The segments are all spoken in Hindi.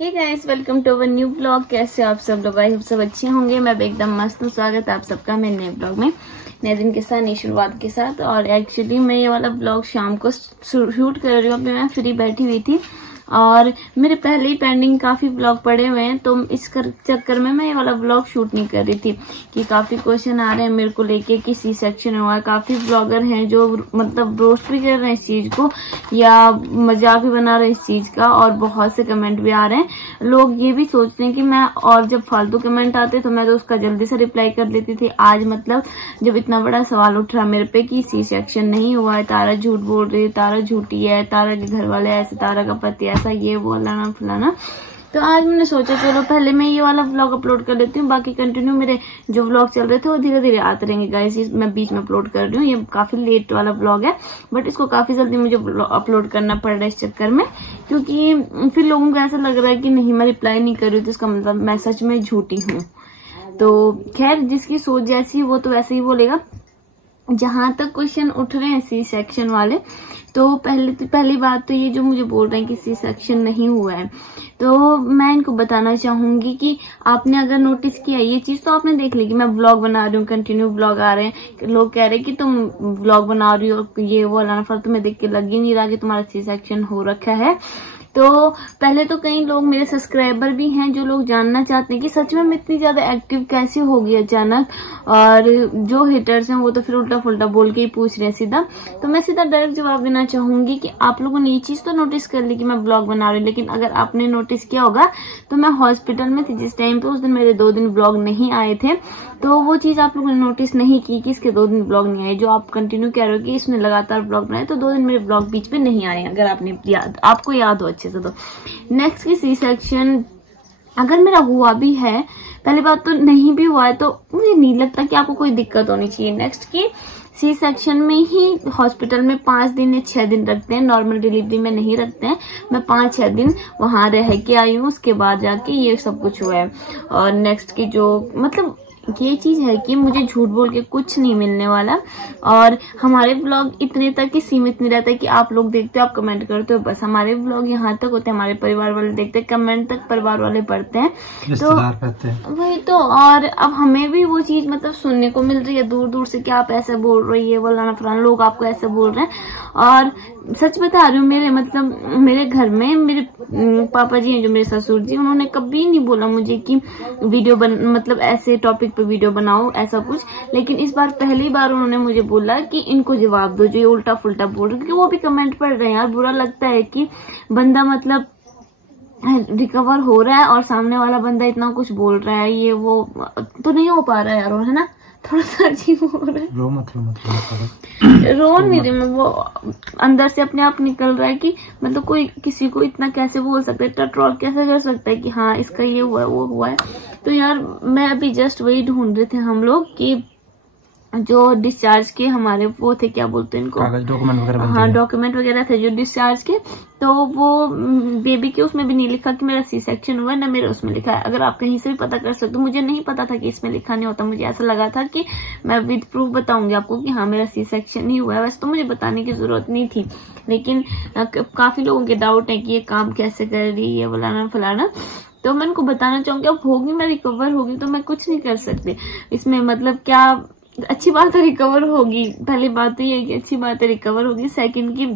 Hey guys, welcome to our new blog. कैसे हो आप सब लोग? आई होप सब अच्छे होंगे। मैं एकदम मस्त हूँ। स्वागत है आप सबका मेरे नए ब्लॉग में, नए दिन के साथ, नई शुरुआत के साथ। और एक्चुअली मैं ये वाला ब्लॉग शाम को शूट कर रही हूँ। अभी मैं फ्री बैठी हुई थी और मेरे पहले ही पेंडिंग काफी ब्लॉग पड़े हुए हैं, तो इस चक्कर में मैं ये वाला ब्लॉग शूट नहीं कर रही थी कि काफी क्वेश्चन आ रहे हैं मेरे को लेके कि सी सेक्शन हुआ है। काफी ब्लॉगर हैं जो मतलब रोस्ट भी कर रहे हैं इस चीज को या मजाक भी बना रहे हैं इस चीज का, और बहुत से कमेंट भी आ रहे हैं। लोग ये भी सोचते हैं कि मैं, और जब फालतू कमेंट आते तो मैं तो उसका जल्दी से रिप्लाई कर देती थी। आज मतलब जब इतना बड़ा सवाल उठ रहा मेरे पे कि सी सेक्शन नहीं हुआ है, तारा झूठ बोल रही है, तारा झूठी है, तारा के घर वाले ऐसे, तारा का पति ऐसा, ये वो फलाना फलाना, तो आज मैंने सोचा चलो पहले मैं ये वाला व्लॉग अपलोड कर लेती हूँ। बाकी कंटिन्यू मेरे जो व्लॉग चल रहे थे वो धीरे धीरे आते रहेंगे गाइस। मैं बीच में अपलोड कर रही हूँ। ये काफी लेट वाला व्लॉग है, बट इसको काफी जल्दी मुझे अपलोड करना पड़ रहा है इस चक्कर में, क्योंकि फिर लोगों को ऐसा लग रहा है कि नहीं मैं रिप्लाई नहीं कर रही हूँ तो इसका मतलब मैं सच में झूठी हूँ। तो खैर, जिसकी सोच जैसी है वो तो वैसे ही बोलेगा। जहां तक क्वेश्चन उठ रहे हैं सी सेक्शन वाले, तो पहली बात तो ये जो मुझे बोल रहे हैं कि सी सेक्शन नहीं हुआ है, तो मैं इनको बताना चाहूंगी कि आपने अगर नोटिस किया ये चीज तो आपने देख ली कि मैं व्लॉग बना रही हूँ, कंटिन्यू व्लॉग आ रहे हैं, लोग कह रहे हैं कि तुम व्लॉग बना रही हो, ये वो लाना, फर तुम्हें देख के लग ही नहीं रहा कि तुम्हारा सी सेक्शन हो रखा है। तो पहले तो कई लोग मेरे सब्सक्राइबर भी हैं जो लोग जानना चाहते हैं कि सच में मैं इतनी ज्यादा एक्टिव कैसे हो गई अचानक, और जो हेटर्स हैं वो तो फिर उल्टा फुल्टा बोल के ही पूछ रहे हैं सीधा। तो मैं सीधा डायरेक्ट जवाब देना चाहूंगी कि आप लोगों ने ये चीज तो नोटिस कर ली कि मैं ब्लॉग बना रही हूँ, लेकिन अगर आपने नोटिस किया होगा तो मैं हॉस्पिटल में थी जिस टाइम पे, उस दिन मेरे 2 दिन ब्लॉग नहीं आए थे। तो वो चीज आप लोगों ने नोटिस नहीं की कि इसके 2 दिन ब्लॉग नहीं आए। जो आप कंटिन्यू कह रहे हो कि इसने लगातार ब्लॉग बनाए, तो 2 दिन मेरे ब्लॉग बीच में नहीं आए, अगर आपको याद हो अच्छे से। तो नेक्स्ट की सी सेक्शन अगर मेरा हुआ भी है, पहली बात तो नहीं भी हुआ है तो मुझे नहीं लगता कि आपको कोई दिक्कत होनी चाहिए। नेक्स्ट की सी सेक्शन में ही हॉस्पिटल में 5 दिन या 6 दिन रखते हैं, नॉर्मल डिलीवरी में नहीं रखते हैं। मैं 5-6 दिन वहां रह के आई हूँ, उसके बाद जाके ये सब कुछ हुआ है। और नेक्स्ट की जो मतलब ये चीज है कि मुझे झूठ बोल के कुछ नहीं मिलने वाला, और हमारे व्लॉग इतने तक ही सीमित नहीं रहता कि आप लोग देखते हो, आप कमेंट करते हो, बस हमारे व्लॉग यहाँ तक होते हैं। हमारे परिवार वाले देखते हैं, कमेंट तक परिवार वाले पढ़ते हैं, तो वही तो। और अब हमें भी वो चीज मतलब सुनने को मिल रही है दूर दूर से कि आप ऐसे बोल रही है, फलाना फलाना, लोग आपको ऐसे बोल रहे हैं। और सच बता रही हूँ, मेरे घर में मेरे पापा जी हैं जो मेरे ससुर जी, उन्होंने कभी नहीं बोला मुझे कि वीडियो मतलब ऐसे टॉपिक पे वीडियो बनाओ ऐसा कुछ। लेकिन इस बार पहली बार उन्होंने मुझे बोला कि इनको जवाब दो जो ये उल्टा फुल्टा बोल रहे, क्योंकि वो भी कमेंट पढ़ रहे हैं। यार बुरा लगता है कि बंदा मतलब रिकवर हो रहा है और सामने वाला बंदा इतना कुछ बोल रहा है, ये वो तो नहीं हो पा रहा है यार, है ना। थोड़ा सा अजीब हो रहा है। रो नहीं रही मैं, वो अंदर से अपने आप निकल रहा है कि मतलब कोई किसी को इतना कैसे बोल सकता है, ट्रोल कैसे कर सकता है कि हाँ इसका ये हुआ है वो हुआ है। तो यार मैं अभी जस्ट वही ढूंढ रहे थे हम लोग कि जो डिस्चार्ज के हमारे वो थे, क्या बोलते हैं इनको, डॉक्यूमेंट वगैरह। हाँ, डॉक्यूमेंट वगैरह थे जो डिस्चार्ज के, तो वो बेबी के उसमें भी नहीं लिखा कि मेरा सी सेक्शन हुआ है, ना मेरे उसमें लिखा है। अगर आप कहीं से भी पता कर सकते हो, मुझे नहीं पता था कि इसमें लिखा नहीं होता। मुझे ऐसा लगा था कि मैं विद प्रूफ बताऊंगी आपको कि हाँ मेरा सी सेक्शन ही हुआ है। वैसे तो मुझे बताने की जरूरत नहीं थी, लेकिन काफी लोगों के डाउट है कि ये काम कैसे कर रही है, फलाना फलाना। तो मैं उनको बताना चाहूंगी, अब होगी मैं रिकवर होगी तो मैं कुछ नहीं कर सकती इसमें। मतलब क्या अच्छी बात है रिकवर होगी, पहली बात तो ये कि अच्छी बात है रिकवर होगी। सेकंड की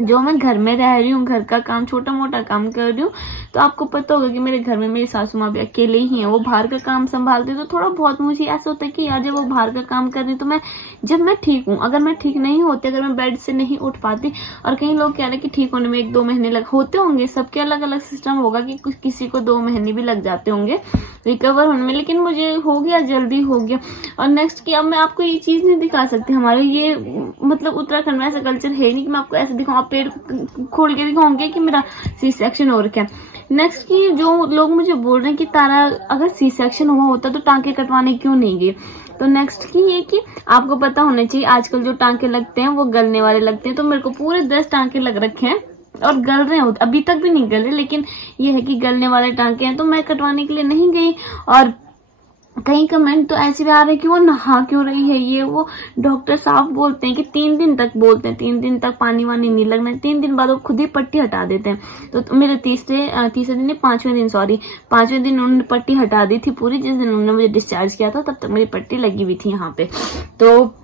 जो मैं घर में रह रही हूँ, घर का काम छोटा मोटा काम कर रही हूँ, तो आपको पता होगा कि मेरे घर में मेरी सासू माँ भी अकेले ही हैं, वो बाहर का काम संभालते हैं। तो थोड़ा बहुत मुझे ऐसा होता है कि यार जब वो बाहर का काम कर रही है तो जब मैं ठीक हूँ, अगर मैं ठीक नहीं होती, अगर मैं बेड से नहीं उठ पाती, और कई लोग कह रहे हैं कि ठीक होने में 1-2 महीने होते होंगे, सबके अलग अलग सिस्टम होगा कि किसी को 2 महीने भी लग जाते होंगे रिकवर होने में, लेकिन मुझे हो गया, जल्दी हो गया। और नेक्स्ट कि अब मैं आपको ये चीज नहीं दिखा सकती, हमारे ये मतलब उत्तराखंड में ऐसा कल्चर है नहीं कि मैं आपको ऐसे दिखाऊं, पेड़ खोल के दिखाऊंगी कि मेरा सी सेक्शन हो रखा है। नेक्स्ट की जो लोग मुझे बोल रहे हैं कि तारा अगर सी सेक्शन हुआ होता तो टांके कटवाने क्यों नहीं गए, तो नेक्स्ट की ये कि आपको पता होना चाहिए आजकल जो टांके लगते हैं वो गलने वाले लगते हैं। तो मेरे को पूरे 10 टांके लग रखे हैं और गल रहे हैं, अभी तक भी नहीं गले, लेकिन ये है कि गलने वाले टांके हैं। तो मैं कटवाने के लिए नहीं गई, और कई कमेंट तो ऐसे भी आ रहे हैं कि वो नहा क्यों रही है, ये वो। डॉक्टर साहब बोलते हैं कि 3 दिन तक बोलते हैं, 3 दिन तक पानी वानी नहीं लगना, 3 दिन बाद वो खुद ही पट्टी हटा देते हैं। तो मेरे तीसरे दिन नहीं, 5वें दिन, सॉरी 5वें दिन उन्होंने पट्टी हटा दी थी पूरी। जिस दिन उन्होंने मुझे डिस्चार्ज किया था तब तक मेरी पट्टी लगी हुई थी यहाँ पे। तो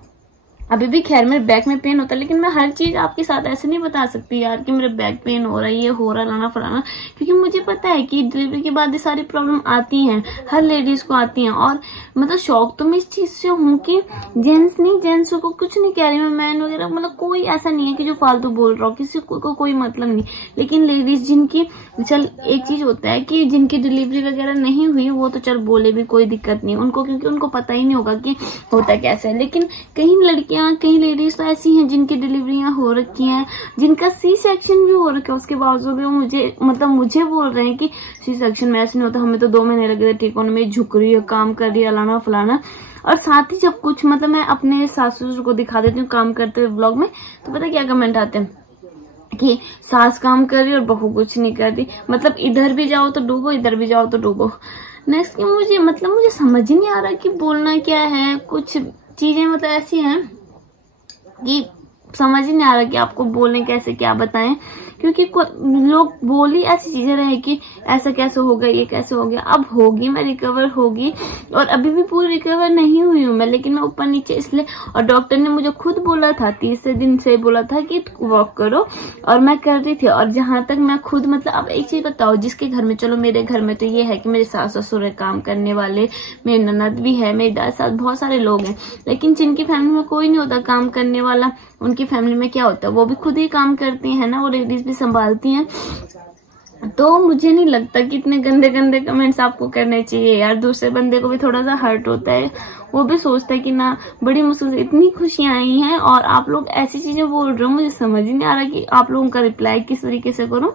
अभी भी खैर मेरे बैक में पेन होता है, लेकिन मैं हर चीज आपके साथ ऐसे नहीं बता सकती यार कि मेरे बैक पेन हो रहा है, ये हो रहा, लाना फलाना, क्योंकि मुझे पता है कि डिलीवरी के बाद ये सारी प्रॉब्लम आती हैं, हर लेडीज को आती हैं। और मतलब शौक तो मैं इस चीज से हूँ कि जेंट्स को कुछ नहीं कह रही मैं, मैन वगैरह, मतलब कोई ऐसा नहीं है कि जो फालतू बोल रहा हो, किसी को कोई मतलब नहीं। लेकिन लेडीज जिनकी, चल एक चीज होता है कि जिनकी डिलीवरी वगैरह नहीं हुई वो तो चल बोले भी कोई दिक्कत नहीं उनको, क्योंकि उनको पता ही नहीं होगा कि होता कैसा है। लेकिन कई लड़कियां, कई लेडीज तो ऐसी हैं जिनकी डिलीवरियां हो रखी हैं, जिनका सी सेक्शन भी हो रखा है, उसके बावजूद भी मुझे बोल रहे हैं कि सी सेक्शन में ऐसे नहीं होता, हमें तो 2 महीने लगे थे ठीक होने में, झुक रही है, काम कर रही है, लाना फलाना। और साथ ही जब कुछ मतलब मैं अपने सास ससुर को दिखा देती हूँ काम करते हुए ब्लॉग में, तो पता क्या कमेंट आते हैं कि सास काम कर रही और बहू कुछ नहीं कर रही, मतलब इधर भी जाओ तो डूबो, इधर भी जाओ तो डूबो। नेक्स्ट कि मुझे समझ ही नहीं आ रहा कि बोलना क्या है। कुछ चीजें मतलब ऐसी हैं कि समझ ही नहीं आ रहा कि आपको बोलने कैसे, क्या बताएं, क्योंकि लोग बोल ही ऐसी चीजें रहे कि ऐसा कैसे हो गया, ये कैसे हो गया। अब होगी, मैं रिकवर होगी, और अभी भी पूरी रिकवर नहीं हुई हूँ मैं, लेकिन मैं ऊपर नीचे इसलिए। और डॉक्टर ने मुझे खुद बोला था, 30 दिन से बोला था कि वॉक करो, और मैं कर रही थी। और जहां तक मैं खुद मतलब, अब एक चीज बताओ, जिसके घर में, चलो मेरे घर में तो ये है कि मेरे सास ससुर है काम करने वाले, मेरी ननद भी है, मेरी दादी सास, बहुत सारे लोग हैं, लेकिन जिनकी फैमिली में कोई नहीं होता काम करने वाला, उनकी फैमिली में क्या होता है, वो भी खुद ही काम करती है ना, वो लेडीज भी संभालती हैं। तो मुझे नहीं लगता कि इतने गंदे गंदे कमेंट्स आपको करने चाहिए यार। दूसरे बंदे को भी थोड़ा सा हर्ट होता है, वो भी सोचता है कि ना बड़ी मुश्किल से इतनी खुशियां आई हैं और आप लोग ऐसी चीजें बोल रहे हो। मुझे समझ ही नहीं आ रहा कि आप लोगों का रिप्लाई किस तरीके से करूं,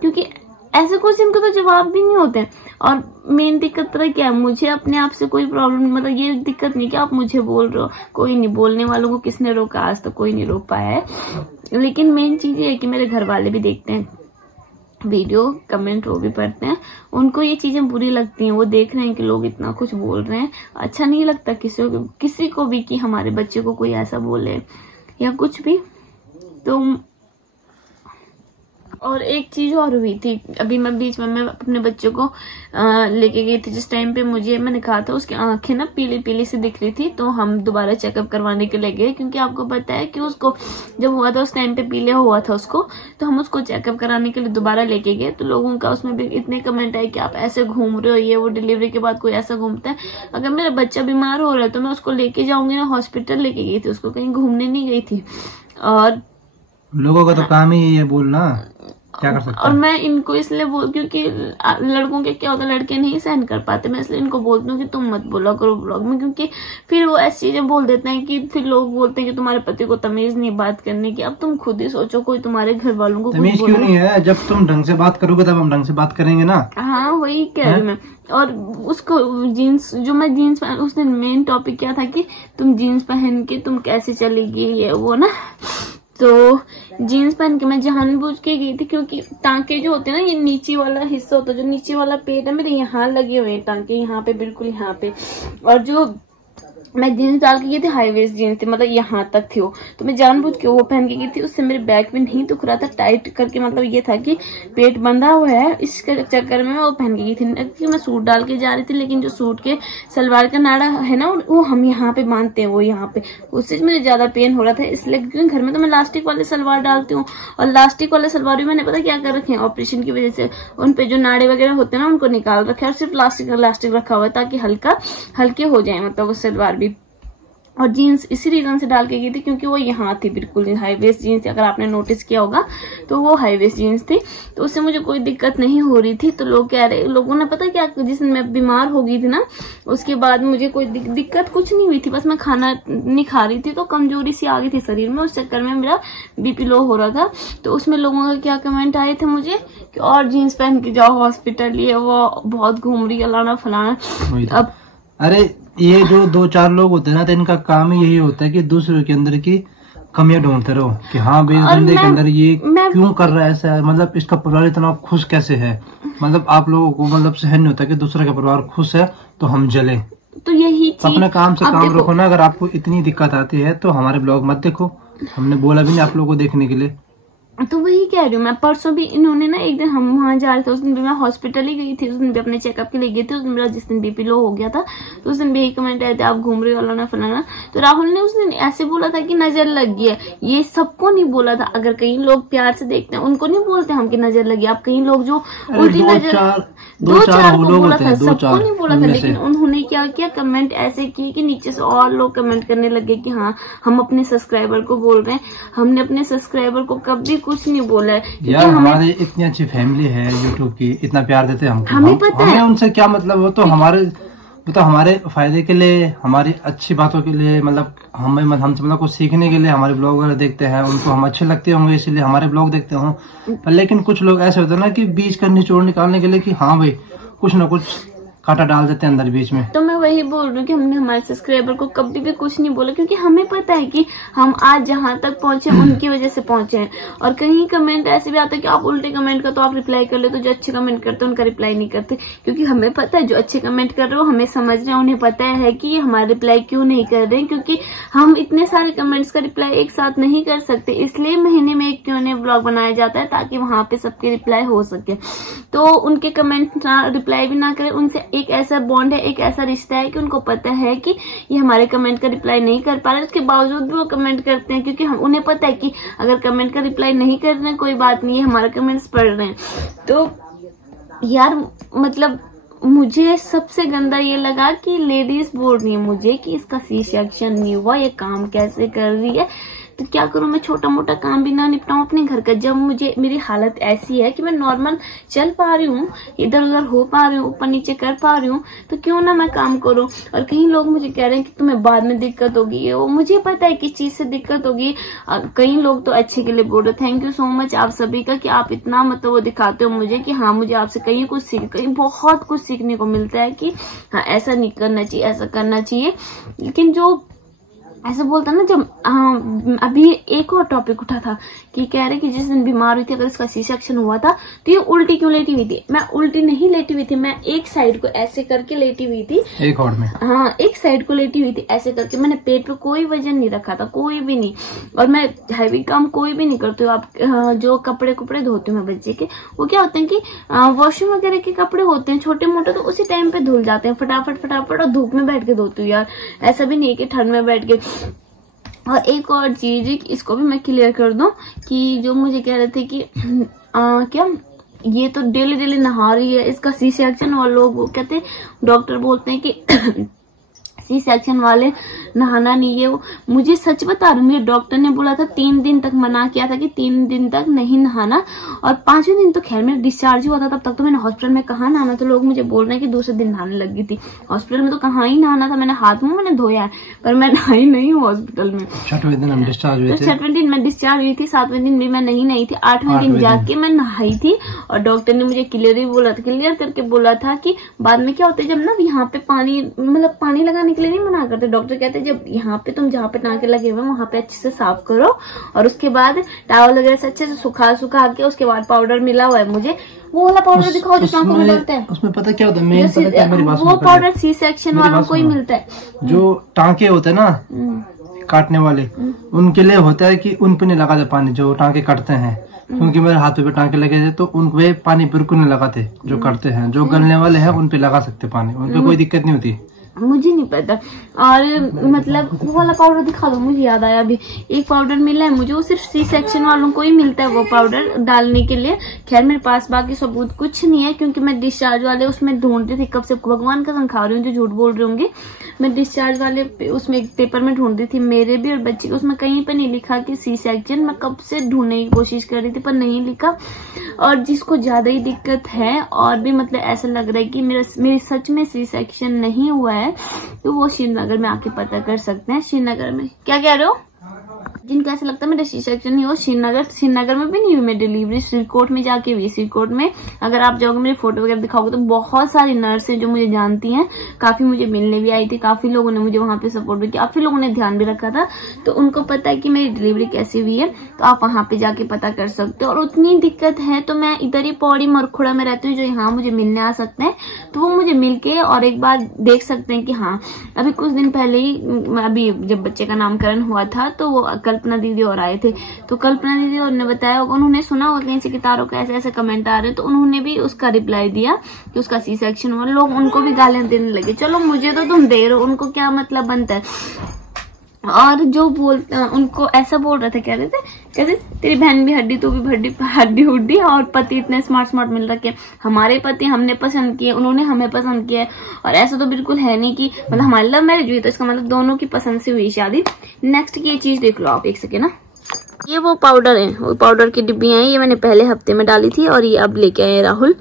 क्योंकि ऐसे क्वेश्चन का तो जवाब भी नहीं होते। और मेन दिक्कत पता क्या है, मुझे अपने आप से कोई प्रॉब्लम नहीं, मतलब ये दिक्कत नहीं कि आप मुझे बोल रहे हो, कोई नहीं, बोलने वालों को किसने रोका, आज तक कोई नहीं रोक पाया है। लेकिन मेन चीज ये है कि मेरे घर वाले भी देखते हैं वीडियो, कमेंट वो भी पढ़ते हैं, उनको ये चीजें बुरी लगती हैं। वो देख रहे हैं कि लोग इतना कुछ बोल रहे हैं, अच्छा नहीं लगता किसी को भी कि हमारे बच्चे को कोई ऐसा बोले या कुछ भी। तो और एक चीज और हुई थी, अभी मैं बीच में मैं अपने बच्चे को लेके गई थी, जिस टाइम पे मैंने कहा था उसकी आंखें ना पीली पीली सी दिख रही थी, तो हम दोबारा चेकअप करवाने के लिए गए, क्योंकि आपको पता है कि उसको जब हुआ था उस टाइम पे पीले हुआ था उसको, तो हम उसको चेकअप कराने के लिए दोबारा लेके गए। तो लोगों का उसमें भी इतने कमेंट आए कि आप ऐसे घूम रहे हो, ये वो, डिलीवरी के बाद कोई ऐसा घूमता है। अगर मेरा बच्चा बीमार हो रहा है तो मैं उसको लेके जाऊंगी ना, हॉस्पिटल लेके गई थी उसको, कहीं घूमने नहीं गई थी। और लोगों का तो काम ही ये बोलना, क्या कर सकते और मैं इनको इसलिए क्योंकि लड़कों के क्या होता है, लड़के नहीं सहन कर पाते, मैं इसलिए इनको बोलती हूँ कि तुम मत बोला करो ब्लॉग में, क्योंकि फिर वो ऐसी चीजें बोल देते हैं कि फिर लोग बोलते हैं कि तुम्हारे पति को तमीज नहीं बात करने की। अब तुम खुद ही सोचो, कोई तुम्हारे घर वालों को तमीज क्यों नहीं है? जब तुम ढंग से बात करोगे तब हम ढंग से बात करेंगे ना। हाँ वही कह रही मैं। और उसको जीन्स, जो मैं जीन्स पहन, उसने मेन टॉपिक क्या था कि तुम जीन्स पहन के तुम कैसे चलेगी, ये वो ना, तो जीन्स पहन के मैं जानबूझ के गई थी, क्योंकि टांके जो होते हैं ना, ये नीचे वाला हिस्सा होता है, जो नीचे वाला पेट है मेरे, यहाँ लगे हुए हैं टांके, यहाँ पे, बिल्कुल यहाँ पे। और जो मैं जीन्स डाल के गई थी, हाई वेस्ट जीन्स थी, मतलब यहाँ तक थी वो, तो मैं जानबूझ के वो पहन के गई थी। उससे मेरे बैक में नहीं दुख रहा था, टाइट करके, मतलब ये था कि पेट बंधा हुआ है, इस चक्कर में मैं वो पहन के गई थी। क्योंकि मैं सूट डाल के जा रही थी, लेकिन जो सूट के सलवार का नाड़ा है ना, वो हम यहाँ पे बांधते हैं, वो यहाँ पे, उससे मुझे ज्यादा पेन हो रहा था। इसलिए क्योंकि घर में तो मैं लास्टिक वाले सलवार डालती हूँ, और लास्टिक वाले सलवार भी मैंने पता क्या कर रखे हैं, ऑपरेशन की वजह से उन पे जो नाड़े वगैरह होते हैं ना, उनको निकाल रखे, और सिर्फ लास्टिक रखा हुआ है, ताकि हल्के हो जाए, मतलब वो सलवार भी। और जीन्स इसी रीजन से डाल के गई थी, क्योंकि वो यहाँ थी, बिल्कुल हाई वेस्ट जीन्स थी, अगर आपने नोटिस किया होगा तो वो हाई वेस्ट जीन्स थी, तो उससे मुझे कोई दिक्कत नहीं हो रही थी। तो लोगों ने पता क्या, जिस दिन मैं बीमार हो गई थी ना, उसके बाद मुझे कोई दिक्कत कुछ नहीं हुई थी, बस मैं खाना नहीं खा रही थी, तो कमजोरी सी आ गई थी शरीर में, उस चक्कर में मेरा बीपी लो हो रहा था। तो उसमें लोगों का क्या कमेंट आए थे मुझे कि और जीन्स पहन के जाओ हॉस्पिटल, ये वो बहुत घूम रही है, लाना फलाना। अब अरे ये जो 2-4 लोग होते हैं ना, तो इनका काम ही यही होता है कि दूसरे के अंदर की कमियां ढूंढते रहो कि हाँ भाई, बंदे के अंदर ये क्यों कर रहा है ऐसा, मतलब इसका परिवार इतना खुश कैसे है, मतलब आप लोगों को मतलब सहन नहीं होता कि दूसरे का परिवार खुश है तो हम जले। तो यही चीज अपने काम से काम रखो ना। अगर आपको इतनी दिक्कत आती है तो हमारे ब्लॉग मत देखो, हमने बोला भी नहीं आप लोगों को देखने के लिए। तो वही कह रही हूँ मैं। परसों भी इन्होंने ना, एक दिन हम वहां जा रहे थे, उस दिन भी मैं हॉस्पिटल ही गई थी, उस दिन भी अपने चेकअप के लिए गई थी। उस दिन मेरा जिस दिन बीपी लो हो गया था तो उस दिन भी यही कमेंट आए थे, आप घूम रहे हो ना फलाना। तो राहुल ने उस दिन ऐसे बोला था कि नजर लग गई है। ये सबको नहीं बोला था। अगर कई लोग प्यार से देखते हैं उनको नहीं बोलते हम कि नजर लगी। आप कई लोग जो उल्टी नजर, दो चार को बोला था, सबको नहीं बोला था। लेकिन उन्होंने क्या किया, कमेंट ऐसे किए कि नीचे से और लोग कमेंट करने लगे कि हाँ हम अपने सब्सक्राइबर को बोल रहे हैं। हमने अपने सब्सक्राइबर को कभी कुछ नहीं बोला है। यार हमारे इतनी अच्छी फैमिली है यूट्यूब की, इतना प्यार देते हैं हमको, हमें पता है उनसे क्या मतलब। वो तो हमारे फायदे के लिए, हमारी अच्छी बातों के लिए, मतलब हमसे मतलब कुछ सीखने के लिए हमारे ब्लॉग वगैरह देखते हैं। उनको हम अच्छे लगते होंगे इसलिए हमारे ब्लॉग देखते हों। लेकिन कुछ लोग ऐसे होते हैं ना कि बीच का निचोड़ निकालने के लिए कि हाँ भाई कुछ ना कुछ कांटा डाल देते हैं अंदर बीच में। तो मैं वही बोल रही हूँ कि हमने हमारे सब्सक्राइबर को कभी भी कुछ नहीं बोला, क्योंकि हमें पता है कि हम आज जहाँ तक पहुंचे उनकी वजह से पहुंचे हैं। और कहीं कमेंट ऐसे भी आता है कि आप उल्टे कमेंट का तो आप रिप्लाई कर लेते, तो जो अच्छे कमेंट करते हैं उनका रिप्लाई नहीं करते। क्योंकि हमें पता है जो अच्छे कमेंट कर रहे हो हमें समझ रहे हैं, उन्हें पता है कि हमारा रिप्लाई क्यों नहीं कर रहे हैं, क्योंकि हम इतने सारे कमेंट्स का रिप्लाई एक साथ नहीं कर सकते। इसलिए महीने में एक Q&A ब्लॉग बनाया जाता है ताकि वहां पे सबके रिप्लाई हो सके। तो उनके कमेंट रिप्लाई भी ना करें, उनसे एक ऐसा बॉन्ड है, एक ऐसा रिश्ता है कि उनको पता है कि ये हमारे कमेंट का रिप्लाई नहीं कर पा रहे, उसके बावजूद भी वो कमेंट करते हैं। क्योंकि उन्हें पता है कि अगर कमेंट का रिप्लाई नहीं कर रहे हैं कोई बात नहीं है, हमारे कमेंट्स पढ़ रहे हैं। तो यार मतलब मुझे सबसे गंदा ये लगा कि लेडीज बोल रही है मुझे कि इसका सी सेक्शन नहीं हुआ, ये काम कैसे कर रही है। तो क्या करूं मैं, छोटा मोटा काम भी ना निपटाऊं अपने घर का। जब मुझे मेरी हालत ऐसी है कि मैं नॉर्मल चल पा रही हूँ, इधर उधर हो पा रही हूँ, ऊपर नीचे कर पा रही हूँ, तो क्यों ना मैं काम करूं। और कहीं लोग मुझे कह रहे हैं कि तुम्हें बाद में दिक्कत होगी, वो मुझे पता है किस चीज से दिक्कत होगी। कई लोग तो अच्छे के लिए बोल रहे। थैंक यू सो मच आप सभी का कि आप इतना मतलब वो दिखाते हो मुझे कि हाँ मुझे आपसे कहीं बहुत कुछ सीखने को मिलता है कि हाँ ऐसा नहीं करना चाहिए, ऐसा करना चाहिए। लेकिन जो ऐसा बोलता ना, जब अभी एक और टॉपिक उठा था कि कह रहे कि जिस दिन बीमार हुई थी अगर इसका सी सेक्शन हुआ था तो ये उल्टी क्यों लेटी हुई थी। मैं उल्टी नहीं लेटी हुई थी, मैं एक साइड को ऐसे करके लेटी हुई थी, एक और में। हाँ एक साइड को लेटी हुई थी ऐसे करके। मैंने पेट पे कोई वजन नहीं रखा था, कोई भी नहीं। और मैं हैवी काम कोई भी नहीं करती हूँ। आप जो कपड़े धोती हूँ मैं बच्चे के, वो क्या होते हैं कि वॉशरूम वगैरह के कपड़े होते हैं छोटे मोटे, तो उसी टाइम पे धुल जाते हैं फटाफट। और धूप में बैठ के धोती हूँ यार, ऐसा भी नहीं कि ठंड में बैठ के। और एक और चीज इसको भी मैं क्लियर कर दूं कि जो मुझे कह रहे थे कि क्या ये तो डेली नहा रही है, इसका सी सेक्शन। और लोग वो कहते हैं, डॉक्टर बोलते हैं कि सी सेक्शन वाले नहाना नहीं है। वो मुझे सच बता रही हूँ, मेरे डॉक्टर ने बोला था 3 दिन तक मना किया था कि 3 दिन तक नहीं नहाना। और 5वें दिन तो खैर मेरा डिस्चार्ज हुआ था, तब तक तो मैंने हॉस्पिटल में कहाँ नहाना। तो लोग मुझे बोल रहे हैं कि दूसरे दिन नहाने लगी थी। हॉस्पिटल में तो कहाँ ही नहाना था, मैंने हाथ मुंह मैंने धोया है, पर मैं नहाई नहीं हूँ हॉस्पिटल में। 6वें दिन हम डिस्चार्ज हुए थे। 6वें दिन मैं डिस्चार्ज हुई थी, 7वें दिन भी मैं नहीं नहाई थी, 8वें दिन जाके मैं नहाई थी। और डॉक्टर ने मुझे क्लियर करके बोला था कि बाद में क्या होता है जब ना यहाँ पे पानी मतलब पानी लगाने के लिए नहीं मना करते। डॉक्टर कहते हैं जब यहाँ पे तुम जहाँ पे टाँके लगे हुए वहां पे अच्छे से साफ करो, और उसके बाद टॉवल वगैरह से अच्छे से सुखा के उसके बाद पाउडर मिला हुआ है, मुझे वो वाला पाउडर दिखाओ जो टाँकों में डालते हैं। उसमें पता क्या होता है, वो पाउडर सी सेक्शन वालों को ही मिलता है। जो टाँके होते हैं ना काटने वाले, उनके लिए होता है कि उन पे नहीं लगाते पानी जो टाँके काटते हैं। क्योंकि मेरे हाथों पे टाँके लगे थे तो उन पे पानी बिल्कुल नहीं लगाते जो काटते हैं। जो गलने वाले हैं उन पे लगा सकते पानी, उन पे कोई दिक्कत नहीं होती। मुझे नहीं पता। और मतलब वो वाला पाउडर दिखा दो, मुझे याद आया अभी एक पाउडर मिला है मुझे, वो सिर्फ सी सेक्शन वालों को ही मिलता है वो पाउडर डालने के लिए। खैर मेरे पास बाकी सबूत कुछ नहीं है, क्योंकि मैं डिस्चार्ज वाले उसमें ढूंढ रही थी कब से, भगवान कसम खा रही हूँ जो झूठ बोल रही होंगी। मैं डिस्चार्ज वाले उसमें एक पेपर में ढूंढ रही थी, मेरे भी और बच्चे के, उसमें कहीं पे नहीं लिखा कि सी सेक्शन। मैं कब से ढूंढने की कोशिश कर रही थी पर नहीं लिखा। और जिसको ज्यादा ही दिक्कत है और भी मतलब ऐसा लग रहा है कि मेरी सच में सी सेक्शन नहीं हुआ है, तो वो श्रीनगर में आके पता कर सकते हैं। श्रीनगर में क्या कह रहे हो? जिनको ऐसा लगता है मेरा सी सेक्शन नहीं हो, श्रीनगर में भी नहीं हुई मैं डिलीवरी, श्रीकोट में जाके हुई। श्रीकोट में अगर आप जाओगे मेरी फोटो वगैरह दिखाओगे तो बहुत सारी नर्स है जो मुझे जानती हैं, काफी मुझे मिलने भी आई थी, काफी लोगों ने मुझे वहां पे सपोर्ट भी किया, काफी लोगों ने ध्यान भी रखा था, तो उनको पता है कि मेरी डिलीवरी कैसी हुई है, तो आप वहां पे जाके पता कर सकते हो। और उतनी दिक्कत है तो मैं इधर ही पौड़ी मरखुड़ा में रहती हूँ, जो यहाँ मुझे मिलने आ सकते हैं तो वो मुझे मिलके और एक बार देख सकते हैं कि हाँ। अभी कुछ दिन पहले ही, अभी जब बच्चे का नामकरण हुआ था तो वो कल्पना दीदी और आए थे, तो कल्पना दीदी और ने बताया होगा, उन्होंने सुना होगा कहीं से कि तारों का ऐसे ऐसे कमेंट आ रहे हैं, तो उन्होंने भी उसका रिप्लाई दिया कि उसका सी सेक्शन हुआ। लोग उनको भी गालियां देने लगे, चलो मुझे तो तुम दे रहे हो, उनको क्या मतलब बनता है। और जो बोलते उनको ऐसा बोल रहे थे, कह रहे थे कहते तेरी बहन भी हड्डी, तू भी हड्डी हुड्डी, और पति इतने स्मार्ट मिल रखे, हमारे पति हमने पसंद किए, उन्होंने हमें पसंद किया। और ऐसा तो बिल्कुल है नहीं कि मतलब हमारी लव मैरिज हुई, तो इसका मतलब दोनों की पसंद से हुई शादी। नेक्स्ट की ये चीज देख लो आप, एक सेकेंड ना, ये वो पाउडर है, वो पाउडर की डिब्बियां हैं, ये मैंने पहले हफ्ते में डाली थी और ये अब लेके आए राहुल,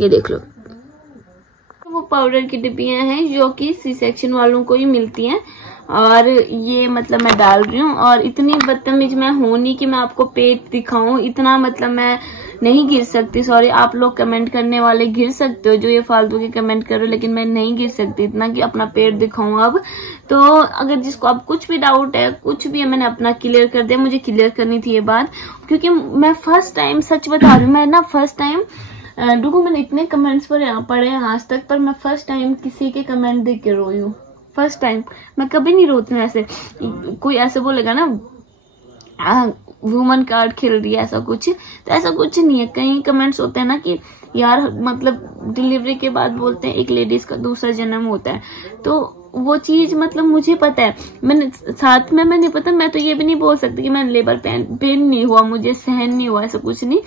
ये देख लो। वो पाउडर की डिब्बियां हैं जो कि सी सेक्शन वालों को ही मिलती हैं, और ये मतलब मैं डाल रही हूँ। और इतनी बदतमीज मैं हूं नहीं कि मैं आपको पेट दिखाऊं, इतना मतलब मैं नहीं गिर सकती। सॉरी, आप लोग कमेंट करने वाले गिर सकते हो जो ये फालतू के कमेंट कर रहे हो, लेकिन मैं नहीं गिर सकती इतना कि अपना पेट दिखाऊं। अब तो अगर जिसको अब कुछ भी डाउट है, कुछ भी है, मैंने अपना क्लियर कर दिया, मुझे क्लियर करनी थी ये बात, क्योंकि मैं फर्स्ट टाइम सच बता रही हूँ, मैं ना फर्स्ट टाइम देखो मैंने इतने कमेंट्स पढ़े हैं आज तक, पर मैं फर्स्ट टाइम किसी के कमेंट देख के रोई हूँ। फर्स्ट टाइम, मैं कभी नहीं रोती हूँ ऐसे। कोई ऐसे बोलेगा ना वुमन कार्ड खेल रही है ऐसा कुछ, तो ऐसा कुछ नहीं है। कई कमेंट्स होते हैं ना कि यार मतलब डिलीवरी के बाद बोलते हैं एक लेडीज का दूसरा जन्म होता है, तो वो चीज मतलब मुझे पता है, मैंने साथ में मैंने पता, मैं तो ये भी नहीं बोल सकती कि मैंने लेबर पेन नहीं हुआ, मुझे सहन नहीं हुआ, ऐसा कुछ नहीं।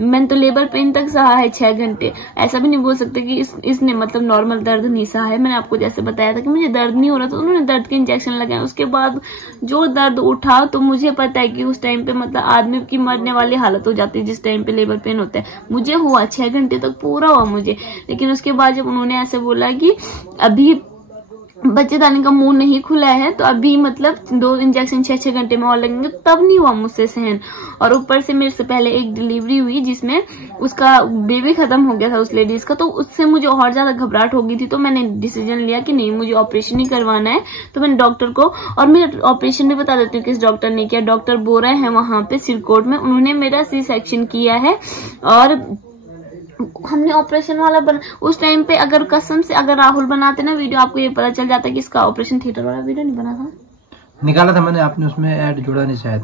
मैंने तो लेबर पेन तक सहा है 6 घंटे, ऐसा भी नहीं बोल सकते कि इसने मतलब नॉर्मल दर्द नहीं सहा है। मैंने आपको जैसे बताया था कि मुझे दर्द नहीं हो रहा था, उन्होंने दर्द के इंजेक्शन लगाए, उसके बाद जो दर्द उठा, तो मुझे पता है कि उस टाइम पे मतलब आदमी की मरने वाली हालत हो जाती है जिस टाइम पे लेबर पेन होता है। मुझे हुआ 6 घंटे तक पूरा हुआ मुझे, लेकिन उसके बाद जब उन्होंने ऐसे बोला कि अभी बच्चेदानी का मुंह नहीं खुला है, तो अभी मतलब 2 इंजेक्शन 6 घंटे में और लगेंगे, तब नहीं हुआ मुझसे सहन। और ऊपर से मेरे से पहले एक डिलीवरी हुई जिसमें उसका बेबी खत्म हो गया था उस लेडीज का, तो उससे मुझे और ज्यादा घबराहट हो गई थी। तो मैंने डिसीजन लिया कि नहीं, मुझे ऑपरेशन ही करवाना है। तो मैंने डॉक्टर को, और मेरा ऑपरेशन भी बता देती हूँ किस डॉक्टर ने किया, डॉक्टर बोरा है वहां पे सिरकोट में, उन्होंने मेरा सी सेक्शन किया है। और हमने ऑपरेशन वाला उस टाइम पे, अगर कसम से अगर राहुल बनाते ना वीडियो, आपको ये पता चल जाता कि इसका ऑपरेशन थिएटर वाला वीडियो नहीं बना था, निकाला था मैंने, आपने उसमें ऐड जोड़ा नहीं शायद,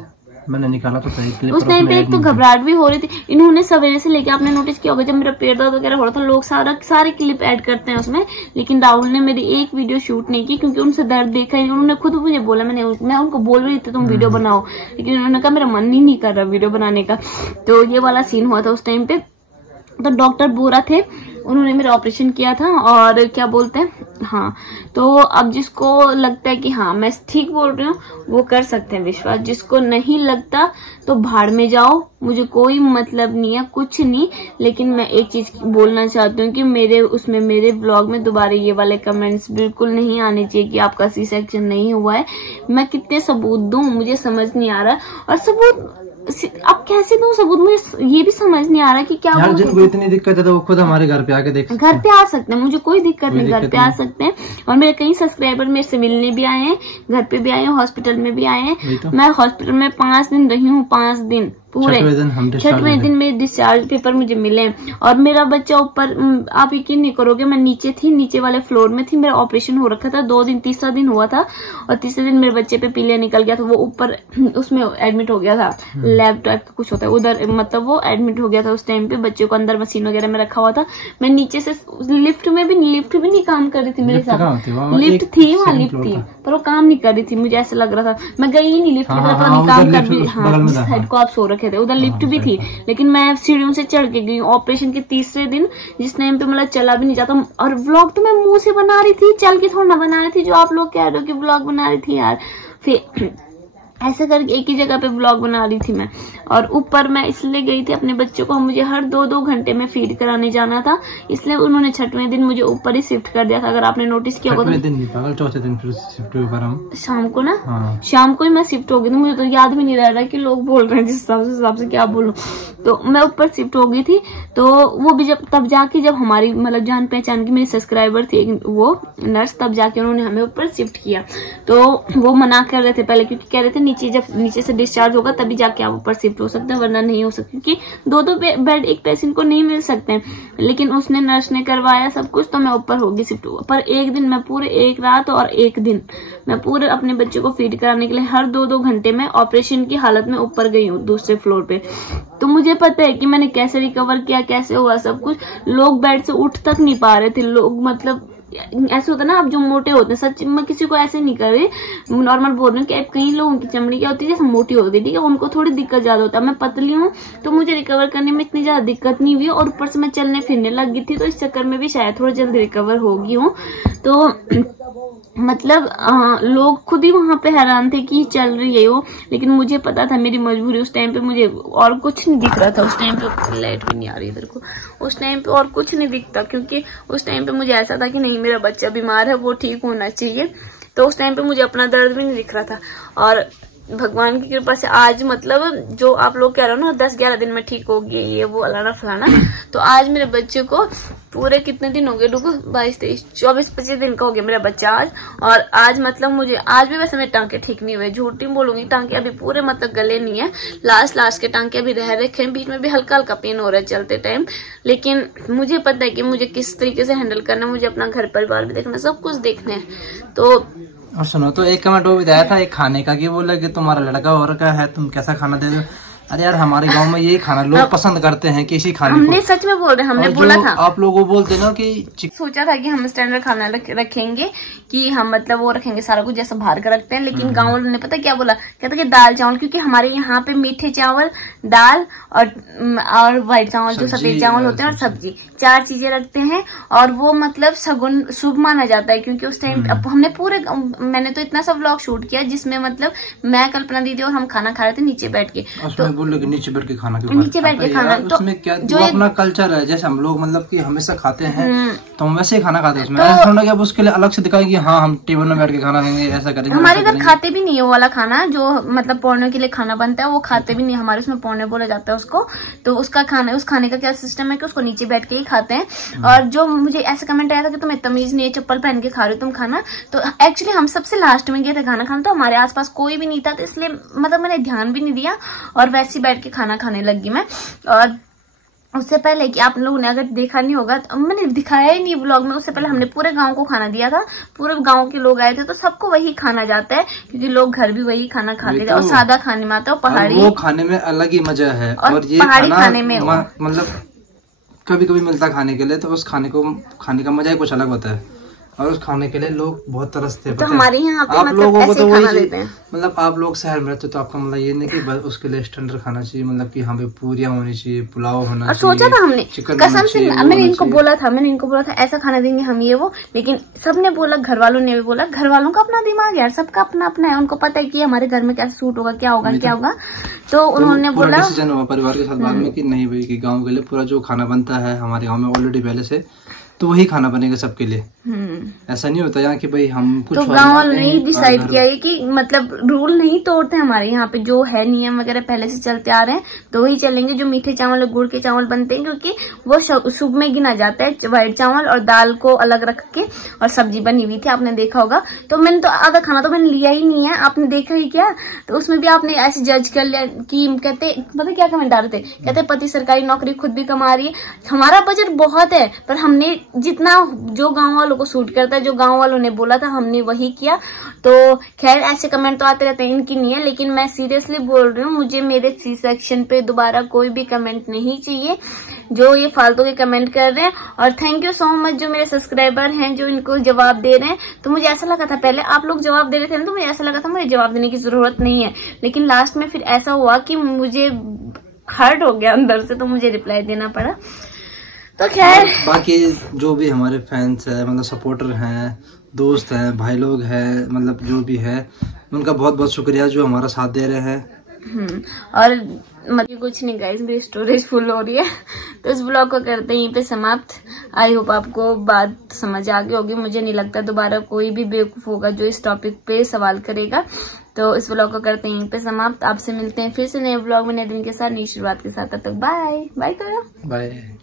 मैंने निकाला तो सही क्लिप। उस टाइम पे एक तो घबराहट भी हो रही थी। इन्होंने सवेरे से लेके, आपने नोटिस किया होगा जब मेरा पेट दर्द वगैरह हो रहा था, लोग सारे क्लिप ऐड करते हैं उसमें, लेकिन राहुल ने मेरी एक वीडियो शूट नहीं की क्योंकि उनसे दर्द देखा ही। उन्होंने खुद मुझे बोला, मैं उनको बोल रही थी तुम वीडियो बनाओ, लेकिन उन्होंने कहा मेरा मन ही नहीं कर रहा वीडियो बनाने का। तो ये वाला सीन हुआ था उस टाइम पे। तो डॉक्टर बोरा थे, उन्होंने मेरा ऑपरेशन किया था। और क्या बोलते हैं, हाँ, तो अब जिसको लगता है कि हाँ मैं ठीक बोल रही हूँ वो कर सकते हैं विश्वास, जिसको नहीं लगता तो भाड़ में जाओ, मुझे कोई मतलब नहीं है, कुछ नहीं। लेकिन मैं एक चीज बोलना चाहती हूँ कि मेरे ब्लॉग में दोबारा ये वाले कमेंट्स बिल्कुल नहीं आने चाहिए कि आपका सी सेक्शन नहीं हुआ है। मैं कितने सबूत दूं, मुझे समझ नहीं आ रहा। और सबूत अब कैसे दूं सबूत, मुझे ये भी समझ नहीं आ रहा कि क्या। यार जिनको इतनी दिक्कत है तो वो खुद हमारे घर पे आके देख सकते हैं, घर पे आ सकते हैं, मुझे कोई दिक्कत नहीं, घर पे आ सकते हैं। और मेरे कई सब्सक्राइबर मेरे से मिलने भी आए हैं, घर पे भी आए हैं, हॉस्पिटल में भी आए हैं। तो मैं हॉस्पिटल में 5 दिन रही हूँ, 5 दिन पूरे। 6वें दिन मेरे डिस्चार्ज पेपर मुझे मिले। और मेरा बच्चा ऊपर, आप यकीन नहीं करोगे, मैं नीचे थी, नीचे वाले फ्लोर में थी, मेरा ऑपरेशन हो रखा था 2 दिन, तीसरा दिन हुआ था। और तीसरे दिन मेरे बच्चे पे पीलिया निकल गया था, वो ऊपर उसमें एडमिट हो गया था, लैब टाइप का कुछ होता है उधर, मतलब वो एडमिट हो गया था उस टाइम पे। बच्चे को अंदर मशीन वगैरह में रखा हुआ था। मैं नीचे से लिफ्ट भी नहीं काम कर रही थी मेरे साथ। लिफ्ट थी, वहाँ लिफ्ट थी, पर वो काम नहीं कर रही थी, मुझे ऐसा लग रहा था। मैं गई ही नहीं लिफ्ट की तरफ, नहीं काम कर रही। हाँ, साइड को आप सो रखे थे, उधर लिफ्ट भी थी, लेकिन मैं सीढ़ियों से चढ़ के गई। ऑपरेशन के तीसरे दिन, जिस टाइम पे मतलब चला भी नहीं जाता, और व्लॉग तो मैं मुंह से बना रही थी, चल के थोड़ा ना बना रही थी, जो आप लोग कह रहे हो कि व्लॉग बना रही थी यार। फिर ऐसे करके एक ही जगह पे व्लॉग बना रही थी मैं। और ऊपर मैं इसलिए गई थी, अपने बच्चों को मुझे हर 2-2 घंटे में फीड कराने जाना था, इसलिए उन्होंने 6वें दिन मुझे ऊपर ही शिफ्ट कर दिया था। अगर आपने नोटिस किया होगा तो दिन चौथे दिन फिर शिफ्ट हुए पर हम शाम को ना, हाँ। शाम को ही मैं शिफ्ट हो गई थी। मुझे तो याद भी नहीं रह रहा कि लोग बोल रहे हैं जिस हिसाब से क्या बोलूं। तो मैं ऊपर शिफ्ट हो गई थी। तो वो भी तब जाके जब हमारी मतलब जान पहचान की मेरी सब्सक्राइबर थी वो नर्स, तब जाके उन्होंने हमें ऊपर शिफ्ट किया। तो वो मना कर रहे थे पहले, क्योंकि कह रहे थे जब नीचे से डिस्चार्ज होगा तभी जाके आप ऊपर शिफ्ट हो सकते हैं, वरना नहीं हो सकते, क्योंकि 2-2 बेड एक पेशेंट को नहीं मिल सकते हैं। लेकिन उसने नर्स ने करवाया सब कुछ, तो मैं ऊपर होगी शिफ्ट हुआ। पर एक दिन मैं पूरे एक रात और एक दिन मैं पूरे अपने बच्चे को फीड कराने के लिए हर 2-2 घंटे में ऑपरेशन की हालत में ऊपर गई हूँ दूसरे फ्लोर पे। तो मुझे पता है कि मैंने कैसे रिकवर किया, कैसे हुआ सब कुछ। लोग बेड से उठ तक नहीं पा रहे थे। लोग मतलब ऐसे होता है ना, आप जो मोटे होते हैं, सच मैं किसी को ऐसे नहीं कर रही, नॉर्मल बोल रही हूँ कि कई लोगों की चमड़ी क्या होती है जैसे मोटी होती है, ठीक है, उनको थोड़ी दिक्कत ज्यादा होता है। मैं पतली हूँ तो मुझे रिकवर करने में इतनी ज्यादा दिक्कत नहीं हुई, और ऊपर से मैं चलने फिरने लग गई थी, तो इस चक्कर में भी शायद थोड़ा जल्दी रिकवर हो गई हूँ। तो मतलब लोग खुद ही वहां पे हैरान थे कि चल रही है वो, लेकिन मुझे पता था मेरी मजबूरी। उस टाइम पे मुझे और कुछ नहीं दिख रहा था। उस टाइम पे लाइट भी नहीं आ रही इधर को, उस टाइम पे और कुछ नहीं दिखता, क्योंकि उस टाइम पे मुझे ऐसा था कि नहीं मेरा बच्चा बीमार है, वो ठीक होना चाहिए। तो उस टाइम पे मुझे अपना दर्द भी नहीं दिख रहा था। और भगवान की कृपा से आज मतलब जो आप लोग कह रहे हो ना 10-11 दिन में ठीक होगी ये वो अलाना फलाना, तो आज मेरे बच्चे को पूरे कितने दिन हो गए, 22-23 24-25 दिन का हो गया मेरा बच्चा आज। और आज मतलब मुझे आज भी वैसे मेरे टांके ठीक नहीं हुए, झूठ नहीं बोलूंगी, टांके अभी पूरे मतलब गले नहीं है, लास्ट के टांके अभी रह रखे हैं, बीच में भी हल्का हल्का पेन हो रहा है चलते टाइम। लेकिन मुझे पता है कि मुझे किस तरीके से हैंडल करना है, मुझे अपना घर परिवार भी देखना, सब कुछ देखना है। तो और सुनो, तो एक कमेंट वो भी दिया था एक खाने का, कि बोला कि तुम्हारा लड़का और का है, तुम कैसा खाना दे दो। अरे यार, हमारे गांव में यही खाना लोग पसंद करते हैं, किसी खाने हमने सच में बोल रहे हैं, हमने बोला था। आप लोगों बोलते ना कि सोचा था कि हम स्टैंडर्ड खाना रखेंगे, कि हम मतलब वो रखेंगे सारा कुछ जैसा बाहर का रखते हैं। लेकिन गांव वालों ने पता क्या बोला, कहते कि दाल चावल, क्योंकि हमारे यहाँ पे मीठे चावल, दाल और व्हाइट चावल जो सफेद चावल होते हैं, और सब्जी, 4 चीजें रखते हैं। और वो मतलब सगुन शुभ माना जाता है, क्योंकि उस टाइम हमने मैंने तो इतना सा व्लॉग शूट किया जिसमें मतलब मैं, कल्पना दीदी और हम खाना खा रहे थे नीचे बैठ के। तो बोल रहे नीचे बैठ के खाना, नीचे बैठ के खाना, तो उसमें क्या जो अपना कल्चर है, जैसे हम लोग मतलब कि हमेशा खाते हैं तो हम वैसे ही खाना खाते हैं। उसमें ऐसा थोड़ा कि उसके लिए अलग से दिखाएं कि हाँ हम टेबल में बैठ के खाना खाएंगे, ऐसा करेंगे। हमारे घर खाते भी नहीं है वो वाला खाना जो मतलब पौने के लिए खाना बनता है, वो खाते भी नहीं हमारे, उसमें पौने बोला जाता है उसको। तो उसका खाना, उस खाने का क्या सिस्टम है कि उसको नीचे बैठ के ही खाते हैं। और जो मुझे ऐसा कमेंट आया था कि तुम्हें तमीज नहीं है, चप्पल पहन के खा रहे हो तुम खाना, तो एक्चुअली हम सबसे लास्ट में गए थे खाना खाने, तो हमारे आसपास कोई भी नहीं था, तो इसलिए मतलब मैंने ध्यान भी नहीं दिया और वैसे ही बैठ के खाना खाने लगी मैं। और उससे पहले कि आप लोगों ने अगर देखा नहीं होगा तो मैंने दिखाया ही नहीं ब्लॉग में, उससे पहले हमने पूरे गांव को खाना दिया था, पूरे गांव के लोग आए थे, तो सबको वही खाना जाता है, क्योंकि लोग घर भी वही खाना खाते थे। और सादा खाने में आता है, पहाड़ी वो खाने में अलग ही मजा है। और ये पहाड़ी खाने में मतलब कभी कभी मिलता खाने के लिए, तो उस खाने का मजा ही कुछ अलग होता है। और उस खाने के लिए लोग बहुत तरसते हैं। तो हमारे यहाँ पे आप मतलब लोगों को तो खाना देते हैं। मतलब आप लोग शहर में रहते तो आपका मतलब ये नहीं कि बस उसके लिए स्टैंडर्ड खाना चाहिए, मतलब कि हाँ भाई पूरियां होनी चाहिए, पुलाव होना चाहिए। सोचा था हमने, कसम से मैंने इनको बोला था ऐसा खाना देंगे हम ये वो, लेकिन सबने बोला, घर वालों ने भी बोला, घर वालों का अपना दिमाग यार, सबका अपना अपना है, उनको पता है कि हमारे घर में कैसे सूट होगा, क्या होगा। तो उन्होंने बोला डिसीजन हुआ परिवार के साथ बाद में कि नहीं भाई, कि गाँव के लिए पूरा जो खाना बनता है हमारे गाँव में ऑलरेडी पहले से, तो वही खाना बनेगा सबके लिए। ऐसा नहीं होता यहाँ कि भाई हम कुछ, तो गांव वालों ने डिसाइड किया है कि मतलब रूल नहीं तोड़ते हमारे यहाँ पे, जो है नियम वगैरह पहले से चलते आ रहे हैं तो वही चलेंगे। जो मीठे चावल और गुड़ के चावल बनते हैं, क्योंकि वो शुभ में गिना जाता है, व्हाइट चावल और दाल को अलग रख के, और सब्जी बनी हुई थी, आपने देखा होगा। तो मैंने तो आधा खाना तो मैंने लिया ही नहीं है, आपने देखा ही क्या। तो उसमें भी आपने ऐसे जज कर लिया कि कहते पता क्या कमेंट आ रहे थे, कहते पति सरकारी नौकरी खुद भी कमा रही है, हमारा बजट बहुत है, पर हमने जितना जो गांव वालों को सूट करता है, जो गांव वालों ने बोला था हमने वही किया। तो खैर ऐसे कमेंट तो आते रहते हैं, इनकी नहीं है, लेकिन मैं सीरियसली बोल रही हूँ, मुझे मेरे सी सेक्शन पे दोबारा कोई भी कमेंट नहीं चाहिए जो ये फालतू के कमेंट कर रहे हैं। और थैंक यू सो मच जो मेरे सब्सक्राइबर हैं जो इनको जवाब दे रहे हैं। तो मुझे ऐसा लगा था, पहले आप लोग जवाब दे रहे थे ना, तो मुझे ऐसा लगा था मुझे जवाब देने की जरूरत नहीं है, लेकिन लास्ट में फिर ऐसा हुआ कि मुझे हर्ट हो गया अंदर से, तो मुझे रिप्लाई देना पड़ा। तो खैर बाकी जो भी हमारे फैंस है, मतलब सपोर्टर हैं, दोस्त हैं, भाई लोग हैं, मतलब जो भी है उनका बहुत बहुत शुक्रिया जो हमारा साथ दे रहे हैं। और मतलब कुछ नहीं गाइस, मेरी स्टोरेज फुल हो रही है तो इस ब्लॉग को करते हैं यहीं पे समाप्त। आई होप आपको बात समझ आ गई होगी। मुझे नहीं लगता दोबारा कोई भी बेवकूफ होगा जो इस टॉपिक पे सवाल करेगा। तो इस ब्लॉग को करते हैं यहीं पे समाप्त। आपसे मिलते हैं फिर से नए ब्लॉग में नए दिन के साथ, नई शुरुआत के साथ। तब तक बाय बाय करो। बाय।